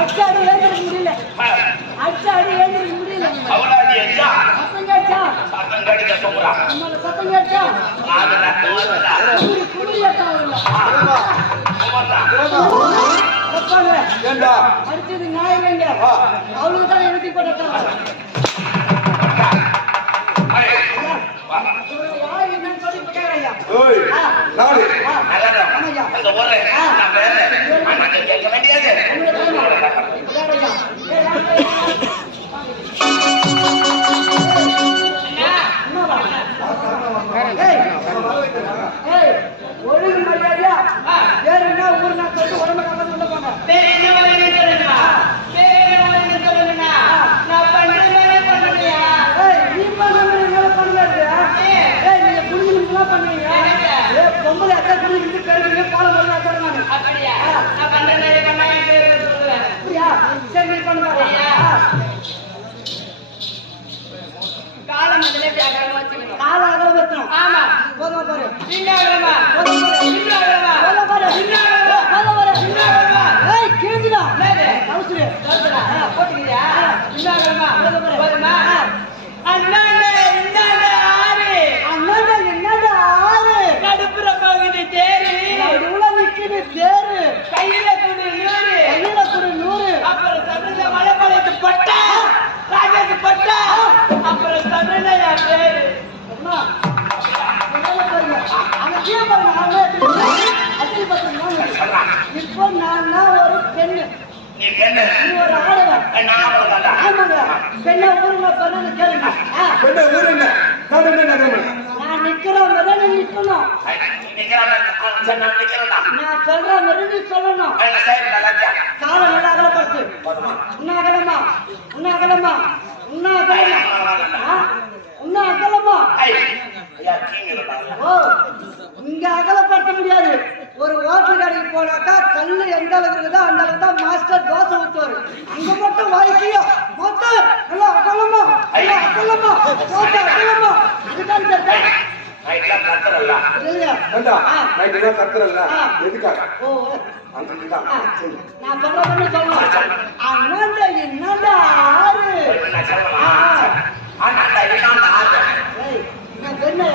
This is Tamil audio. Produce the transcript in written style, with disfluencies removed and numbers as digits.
அச்சாடி ஏந்திருக்க முடியல. அச்சாடி ஏந்திருக்க முடியல. அவளாடி அச்சா சத்தம் கேட்டா சத்தம் கடிக்க சொல்றா. நம்மள சத்தம் கேட்டா ஆதரா தோறடா. குடியட்டா இல்ல. அப்பாவே ஏண்டா அடிச்சது நியாயங்க. அவளுக்கு தான் எழுதி போட்டா. யார் என்னன்னு சொல்லி கேக்குறீங்க? ஓய் நாடு அந்த ஊரே நான் பேரேன். நான் கேட்க வேண்டியது. ஒழுங்கு மரியாதையா வேற என்ன ஊர்னா சொல்லி உடம்பு கலந்து உள்ள போங்க. நீ பண்ண மாதிரி என்னால பண்ணாது. நீங்க குடிக்கலாம் பண்ணுவீங்க. பொம்பளை அக்கா குடிக்கிட்டு கருவீங்க பாலம் பண்ண அக்கா நானு. அப்படியா? சரி நீ பண்ண பாருங்க. காலம் அகலம் வைக்கணும். ஆமா போதுமா பாரு. கிழிஞ்சுடா போட்டுக்கிறியா? நடுப்புற பகுதி தேரு நிக்குது தேரு கையில குடு 100 அப்புறம் தமிழ்ல மலைப்பாளையத்து பட்டா ராஜாக்கு பட்டா அப்புறம் தமிழ்ல பேரு இப்போ நான் ஒரு பெண்ணு, நீ பெண்ணு நீ ஒரு ஆடவன். நான் அவளதான்டா. ஆமாங்க பெண்ணை ஊருங்க சொன்னு கேளுங்க. பெண்ணை ஊர் என்ன நான் என்ன நகரம் நான் நிக்கிற மாதிரி நீ நிக்கணும். நான் சொல்ற மாதிரி நீ சொல்லணும். காலம் நல்லா அகலப்படுத்து. இன்னும் அகலமா இன்னும் அகலமா இன்னும் அகலமா இன்னும் அகலமா. ஓ இங்க அகலப்படுத்த முடியாது. ஒரு ஹோட்டல் கடைக்கு போனாக்கா கல்லு எந்த அளவுக்கு இருக்குதோ அந்த அளவுக்கு தான் மாஸ்டர் தோசை ஊத்துவாரு. அங்க மட்டும் வாய்க்கையோ மொத்தம் எல்லாம் அகலமா எல்லாம் அகலமா தோசை அகலமா. இதுதான் ஏண்டா நைட் என்ன கத்துறல்ல எதுக்காக ஓ அங்கதான் நான் சொல்ற மாதிரி சொல்லணும். அண்ணாண்ட என்னடா ஆறு நான் பெண்ணை